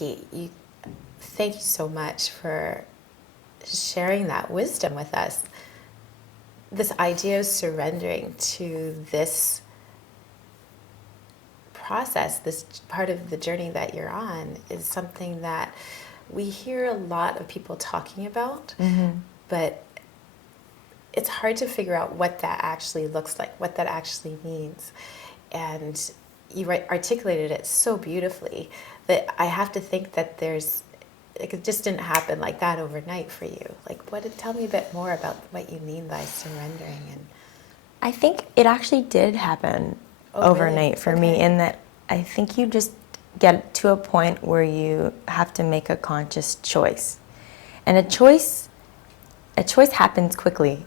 Nikki, thank you so much for sharing that wisdom with us. This idea of surrendering to this process, this part of the journey that you're on, is something that we hear a lot of people talking about, but it's hard to figure out what that actually looks like, what that actually means. And you articulated it so beautifully that I have to think that it just didn't happen like that overnight for you. Like, tell me a bit more about what you mean by surrendering. And I think it actually did happen overnight for me, in that I think you just get to a point where you have to make a conscious choice. And a choice happens quickly.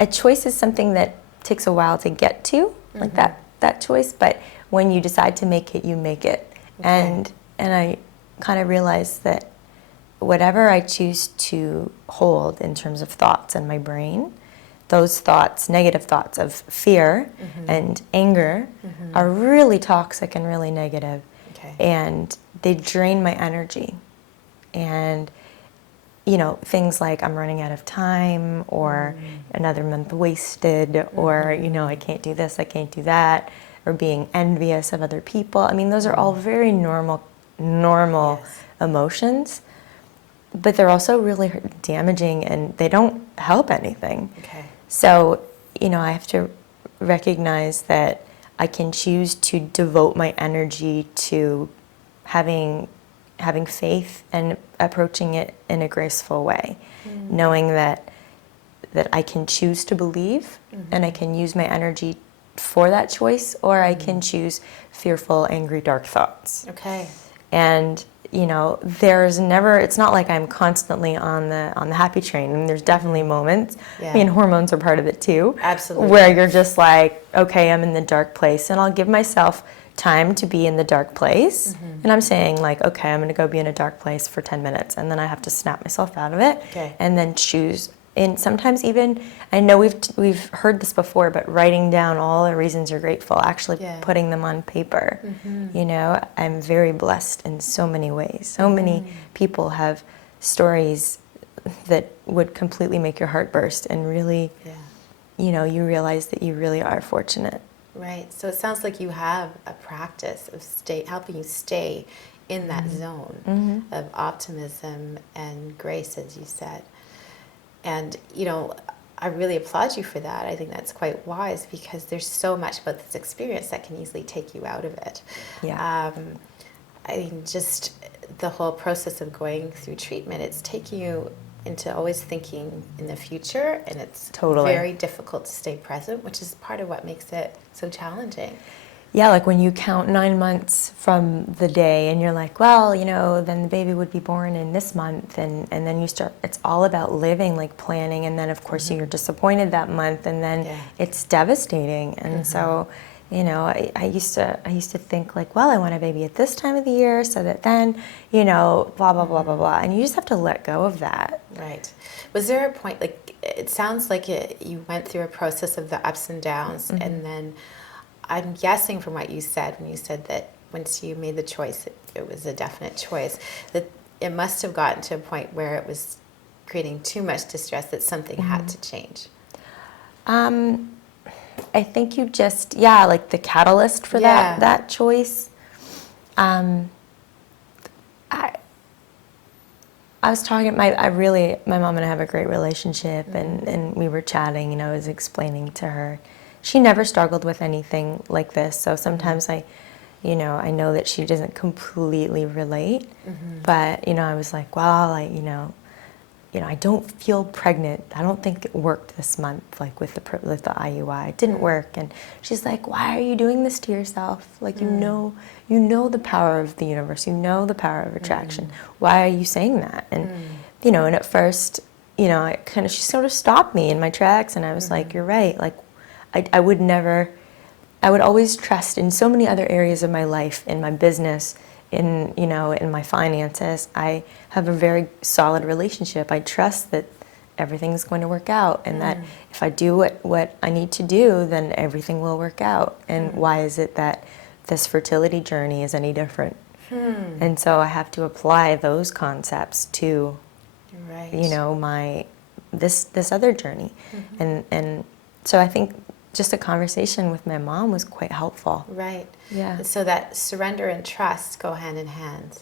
A choice is something that takes a while to get to, like that choice, but when you decide to make it, you make it. And I kind of realized that whatever I choose to hold in terms of thoughts in my brain, those thoughts, negative thoughts of fear and anger, are really toxic and really negative. And they drain my energy. And things like I'm running out of time, or another month wasted, or, I can't do this, I can't do that, or being envious of other people. I mean, those are all very normal emotions, but they're also really damaging, and they don't help anything. So, I have to recognize that I can choose to devote my energy to having faith and approaching it in a graceful way, knowing that I can choose to believe, and I can use my energy for that choice, or I can choose fearful, angry, dark thoughts. And it's not like I'm constantly on the happy train. I mean, there's definitely moments. I mean, hormones are part of it too. Absolutely. Where you're just like, okay, I'm in the dark place, and I'll give myself time to be in the dark place. And I'm saying, like, okay, I'm going to go be in a dark place for 10 minutes, and then I have to snap myself out of it, and then choose. And sometimes even, I know we've heard this before, but writing down all the reasons you're grateful, actually putting them on paper. I'm very blessed in so many ways. So many people have stories that would completely make your heart burst, and really, you realize that you really are fortunate. Right. So it sounds like you have a practice of helping you stay in that zone of optimism and grace, as you said. And, I really applaud you for that. I think that's quite wise, because there's so much about this experience that can easily take you out of it. I mean, just the whole process of going through treatment, it's taking you into always thinking in the future, and it's very difficult to stay present, which is part of what makes it so challenging. Yeah, like when you count 9 months from the day, and you're like, well, then the baby would be born in this month, and then you start, it's all about living, like planning, and then of course you're disappointed that month, and then it's devastating. And so, I used to think like, well, I want a baby at this time of the year, so that then, blah, blah, blah, blah, blah. And you just have to let go of that. Right. Was there a point, like, it sounds like you went through a process of the ups and downs, and then I'm guessing from what you said, when you said that once you made the choice, it was a definite choice, that it must have gotten to a point where it was creating too much distress, that something had to change. I think you just, like the catalyst for that choice. I was talking, my mom and I have a great relationship, and we were chatting, I was explaining to her. She never struggled with anything like this, so sometimes I know that she doesn't completely relate, but, I was like, well, I don't feel pregnant. I don't think it worked this month, like with the IUI. It didn't work. And she's like, why are you doing this to yourself? Like, you know the power of the universe. You know the power of attraction. Why are you saying that? And, and at first, she sort of stopped me in my tracks, and I was like, you're right. Like, I would always trust in so many other areas of my life, in my business, in my finances. I have a very solid relationship. I trust that everything's going to work out, and that if I do what I need to do, then everything will work out. And why is it that this fertility journey is any different? And so I have to apply those concepts to, you know, my this other journey. And so I think just a conversation with my mom was quite helpful. Right. Yeah. So that surrender and trust go hand in hand.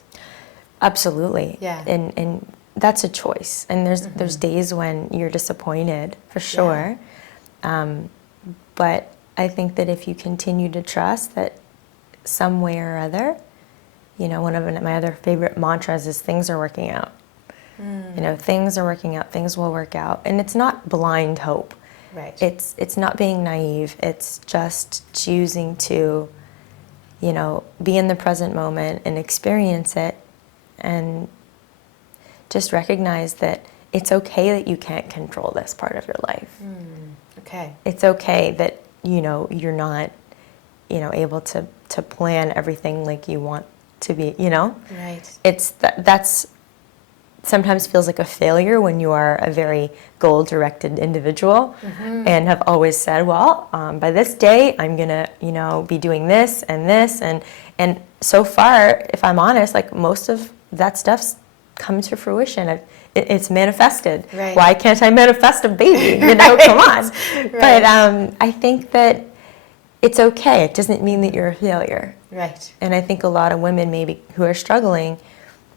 Absolutely. Yeah. And that's a choice. And there's days when you're disappointed, for sure. But I think that if you continue to trust that some way or other, you know, one of my other favorite mantras is things are working out. You know, things are working out, things will work out. And it's not blind hope. Right. It's not being naive. It's just choosing to, you know, be in the present moment and experience it, and just recognize that it's okay that you can't control this part of your life. Okay. It's okay that, you know, you're not, you know, able to plan everything like you want to be, you know? Right. It's that's sometimes feels like a failure when you are a very goal-directed individual and have always said, well, by this day, I'm going to, you know, be doing this and this. And so far, if I'm honest, like most of that stuff's come to fruition. It's manifested. Right. Why can't I manifest a baby? You know, come on. Right. But I think that it's okay. It doesn't mean that you're a failure. Right. And I think a lot of women maybe who are struggling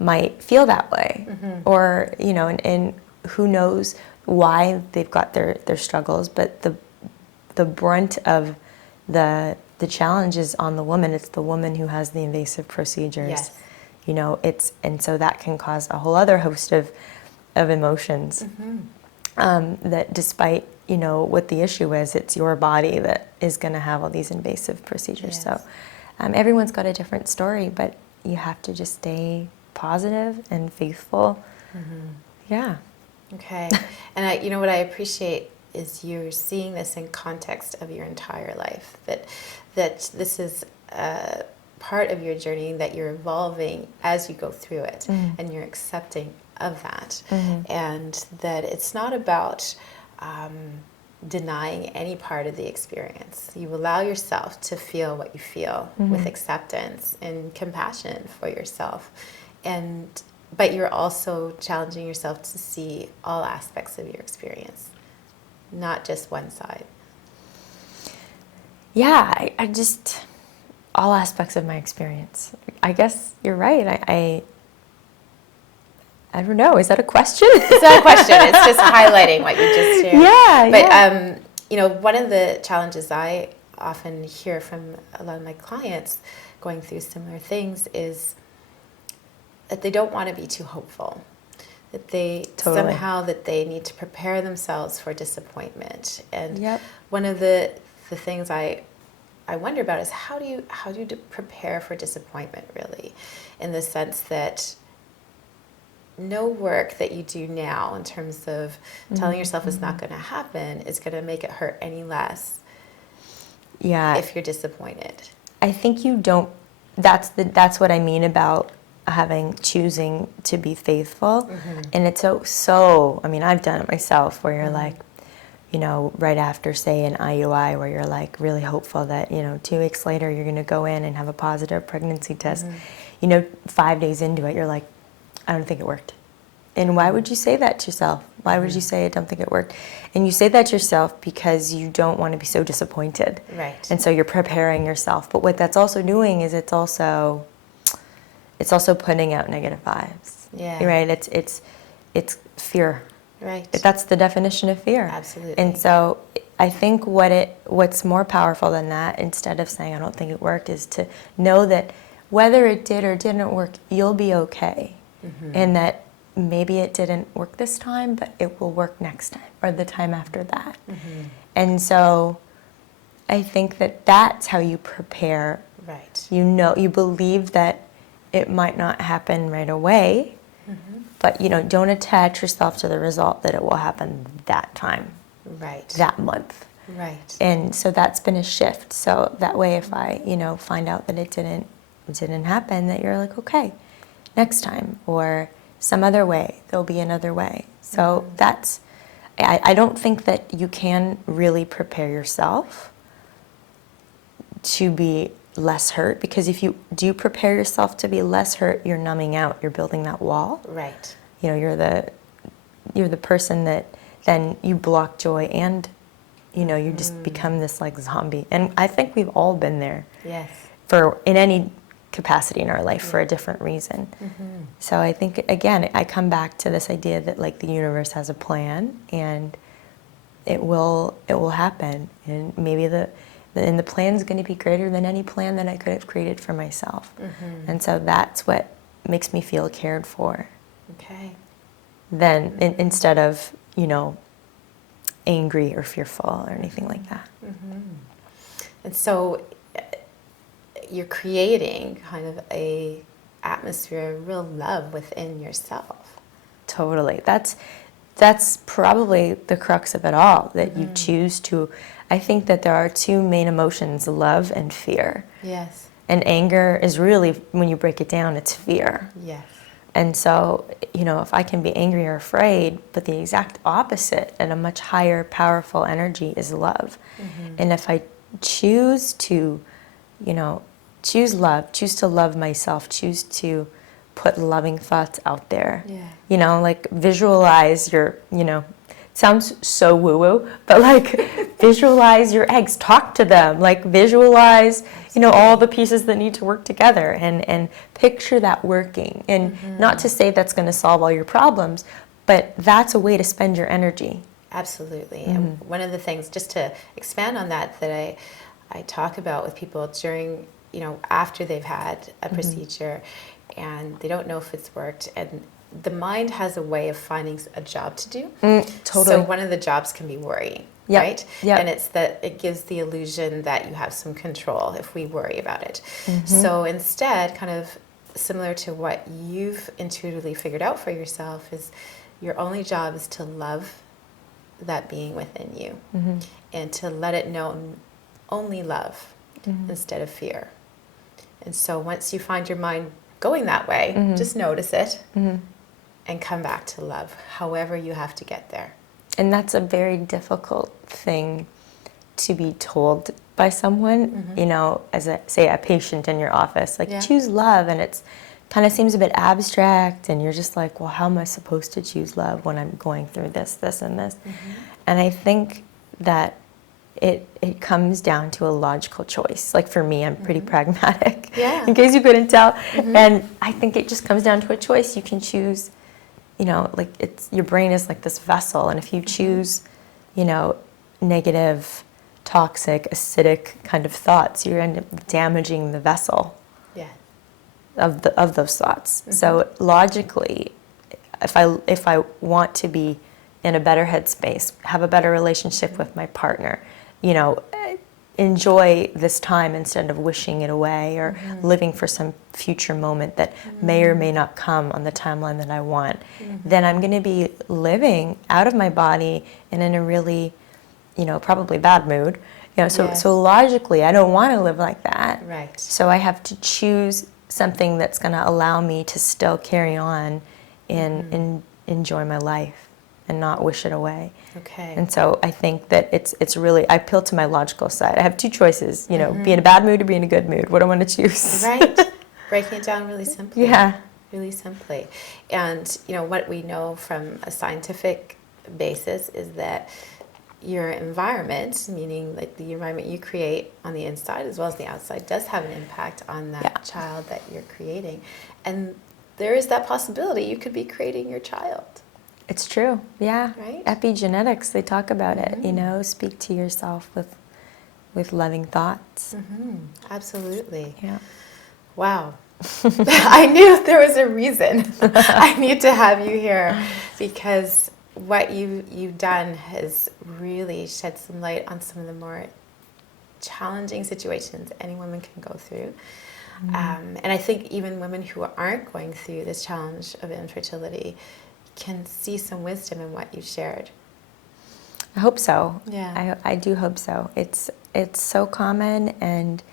might feel that way, or, you know, and who knows why they've got their struggles, but the brunt of the challenge is on the woman. It's the woman who has the invasive procedures. Yes. You know, and so that can cause a whole other host of emotions, that despite, you know, what the issue is, it's your body that is going to have all these invasive procedures. Yes. So everyone's got a different story, but you have to just stay positive and faithful. Yeah. Okay. And you know what I appreciate is you're seeing this in context of your entire life, that this is part of your journey, that you're evolving as you go through it, and you're accepting of that, and that it's not about denying any part of the experience. You allow yourself to feel what you feel with acceptance and compassion for yourself. But you're also challenging yourself to see all aspects of your experience, not just one side. Yeah, I just, all aspects of my experience. I guess you're right. I don't know. Is that a question? It's not a question. It's just highlighting what you just shared. Yeah, But, you know, one of the challenges I often hear from a lot of my clients going through similar things is that they don't want to be too hopeful, that they somehow that they need to prepare themselves for disappointment. And one of the things I wonder about is how do you prepare for disappointment, really, in the sense that no work that you do now in terms of telling yourself it's not going to happen is going to make it hurt any less. Yeah. If you're disappointed. I think you don't. That's what I mean about choosing to be faithful. And it's so I mean, I've done it myself, where you're like, you know, right after, say, an IUI, where you're like really hopeful that, you know, 2 weeks later you're going to go in and have a positive pregnancy test. You know, 5 days into it, you're like, I don't think it worked. And why would you say that to yourself? Why would you say, I don't think it worked? And you say that to yourself because you don't want to be so disappointed. Right. And so you're preparing yourself. But what that's also doing is it's also putting out negative vibes. Yeah. Right? It's fear. Right. That's the definition of fear. Absolutely. And so I think what's more powerful than that, instead of saying I don't think it worked, is to know that whether it did or didn't work, you'll be okay. And that maybe it didn't work this time, but it will work next time or the time after that. And so I think that that's how you prepare. Right. You know, you believe that it might not happen right away, but, you know, don't attach yourself to the result that it will happen that time, Right. that month. Right. And so that's been a shift. So that way, if I, you know, find out that it didn't happen, that you're like, okay, next time, or some other way, there'll be another way. So that's I don't think that you can really prepare yourself to be less hurt, because if you do prepare yourself to be less hurt, you're numbing out, you're building that wall. Right. You know, you're the person that then you block joy, and you know, you just become this like zombie. And I think we've all been there. Yes. In any capacity in our life for a different reason. So I think, again, I come back to this idea that like the universe has a plan, and it will happen, and maybe the plan is going to be greater than any plan that I could have created for myself. And so that's what makes me feel cared for. Okay. Then instead of, you know, angry or fearful or anything like that. And so you're creating kind of a atmosphere of real love within yourself. Totally. That's probably the crux of it all, that you choose to. I think that there are two main emotions, love and fear. Yes. And anger is really, when you break it down, it's fear. Yes. And so, you know, if I can be angry or afraid, but the exact opposite and a much higher, powerful energy is love. And if I choose to, you know, choose love, choose to love myself, choose to put loving thoughts out there. Yeah. You know, like visualize your, you know, it sounds so woo-woo, but like visualize your eggs, talk to them, like visualize, you know, all the pieces that need to work together, and picture that working. And not to say that's going to solve all your problems, but that's a way to spend your energy. Absolutely. And one of the things, just to expand on that I talk about with people during, you know, after they've had a procedure and they don't know if it's worked, and the mind has a way of finding a job to do. Totally. So one of the jobs can be worrying, right? Yep. And it's that it gives the illusion that you have some control if we worry about it. So instead, kind of similar to what you've intuitively figured out for yourself, is your only job is to love that being within you and to let it know only love instead of fear. And so once you find your mind going that way, just notice it and come back to love, however you have to get there. And that's a very difficult thing to be told by someone, you know, as a patient in your office, like choose love, and it's kind of seems a bit abstract, and you're just like, well, how am I supposed to choose love when I'm going through this, and this? And I think that it comes down to a logical choice. Like for me, I'm pretty pragmatic, in case you couldn't tell. And I think it just comes down to a choice. You can choose, you know, like your brain is like this vessel, and if you choose, you know, negative, toxic, acidic kind of thoughts, you end up damaging the vessel of those thoughts. So logically, if I want to be in a better headspace, have a better relationship with my partner, you know, enjoy this time instead of wishing it away or living for some future moment that may or may not come on the timeline that I want, then I'm going to be living out of my body and in a really, you know, probably bad mood. You know, so logically, I don't want to live like that. Right. So I have to choose something that's going to allow me to still carry on and enjoy my life and not wish it away. Okay. And so I think that it's really, I appeal to my logical side. I have two choices, you know, be in a bad mood or be in a good mood. What do I want to choose? Right. Breaking it down really simply. Yeah. Really simply. And, you know, what we know from a scientific basis is that your environment, meaning like the environment you create on the inside as well as the outside, does have an impact on that child that you're creating. And there is that possibility you could be creating your child. It's true, yeah. Right? Epigenetics, they talk about it, you know, speak to yourself with loving thoughts. Absolutely. Yeah. Wow. I knew there was a reason I need to have you here, because what you've done has really shed some light on some of the more challenging situations any woman can go through. And I think even women who aren't going through this challenge of infertility can see some wisdom in what you shared. I hope so. Yeah. I do hope so. It's so common, and,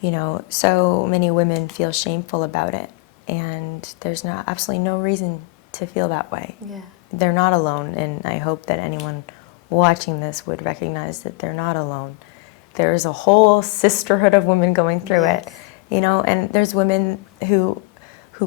you know, so many women feel shameful about it, and there's absolutely no reason to feel that way. Yeah. they're not alone, and I hope that anyone watching this would recognize that they're not alone. There's a whole sisterhood of women going through it, you know, and there's women who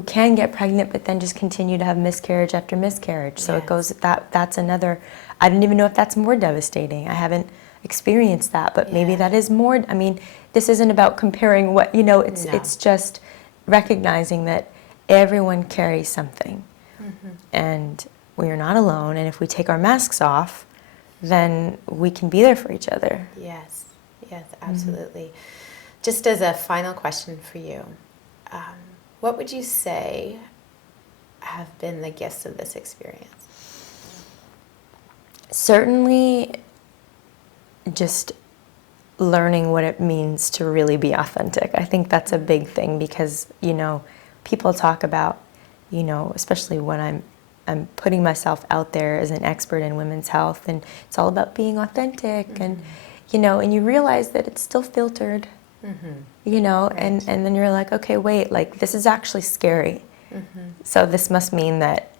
can get pregnant but then just continue to have miscarriage after miscarriage. So it goes, that's another, I don't even know if that's more devastating. I haven't experienced that, but maybe that is more. I mean, this isn't about comparing what, you know, it's just recognizing that everyone carries something. And we are not alone, and if we take our masks off, then we can be there for each other. Yes, absolutely. Just as a final question for you, what would you say have been the gifts of this experience? Certainly just learning what it means to really be authentic. I think that's a big thing because, you know, people talk about, you know, especially when I'm putting myself out there as an expert in women's health, and it's all about being authentic, and, you know, and you realize that it's still filtered, you know, and then you're like, okay, wait, like, this is actually scary. So this must mean that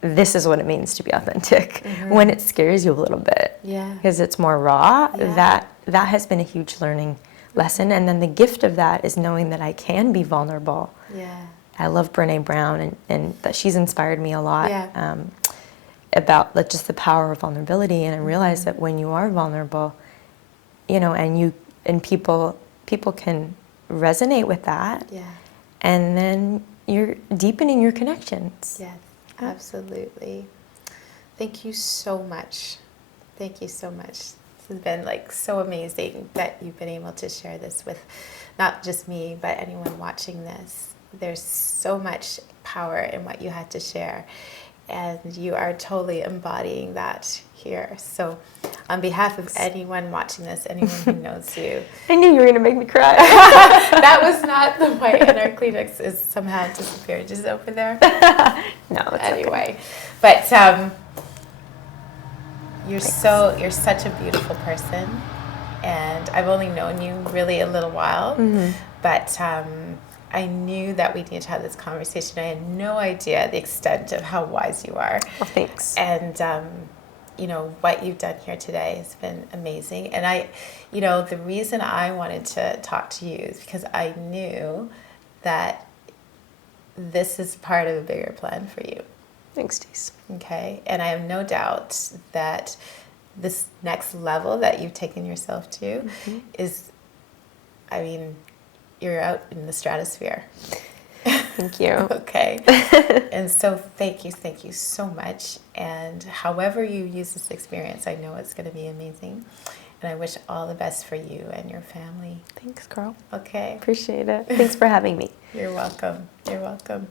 this is what it means to be authentic, when it scares you a little bit, because it's more raw. That has been a huge learning lesson, and then the gift of that is knowing that I can be vulnerable. I love Brene Brown, and that she's inspired me a lot about like just the power of vulnerability. And I realize that when you are vulnerable, you know, and people can resonate with that, and then you're deepening your connections. Yes, absolutely. Thank you so much. Thank you so much. This has been like so amazing that you've been able to share this with not just me, but anyone watching this. There's so much power in what you had to share, and you are totally embodying that here. So on behalf of anyone watching this, anyone who knows you. I knew you were going to make me cry. That was not the white in our Kleenex is somehow disappeared. Just over there? No, it's anyway. okay. But you're such a beautiful person, and I've only known you really a little while, but I knew that we needed to have this conversation. I had no idea the extent of how wise you are. Well, thanks. And, you know, what you've done here today has been amazing. And you know, the reason I wanted to talk to you is because I knew that this is part of a bigger plan for you. Thanks, Stace. Okay? And I have no doubt that this next level that you've taken yourself to is, I mean, you're out in the stratosphere. Thank you. Okay. And so thank you so much. And however you use this experience, I know it's going to be amazing. And I wish all the best for you and your family. Thanks, girl. Okay. Appreciate it. Thanks for having me. You're welcome. You're welcome.